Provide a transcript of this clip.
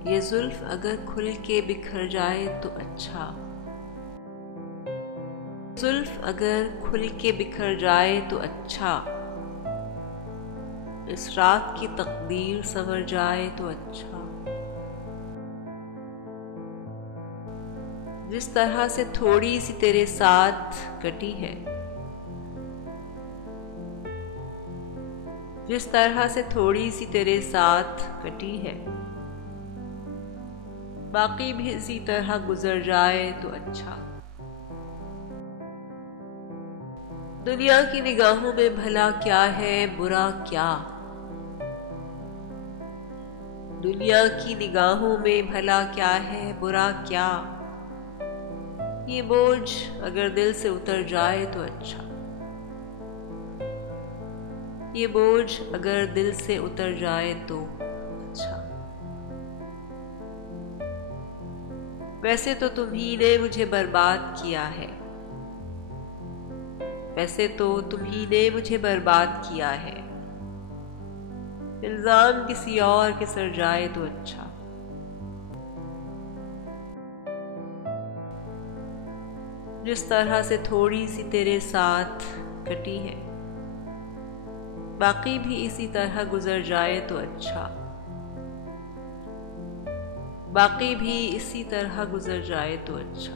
ये जुल्फ अगर खुल के बिखर जाए तो अच्छा। जुल्फ अगर खुल के बिखर जाए तो अच्छा। इस रात की तकदीर संवर जाए तो अच्छा। जिस तरह से थोड़ी सी तेरे साथ कटी है, जिस तरह से थोड़ी सी तेरे साथ कटी है, बाकी भी इसी तरह गुजर जाए तो अच्छा। दुनिया की निगाहों में भला क्या है बुरा क्या, दुनिया की निगाहों में भला क्या है बुरा क्या। ये बोझ अगर दिल से उतर जाए तो अच्छा। ये बोझ अगर दिल से उतर जाए तो अच्छा। वैसे तो तुम्ही ने मुझे बर्बाद किया है, वैसे तो तुम्ही ने मुझे बर्बाद किया है। इल्जाम किसी और के सर जाए तो अच्छा। जिस तरह से थोड़ी सी तेरे साथ कटी है, बाकी भी इसी तरह गुजर जाए तो अच्छा। बाकी भी इसी तरह गुजर जाए तो अच्छा।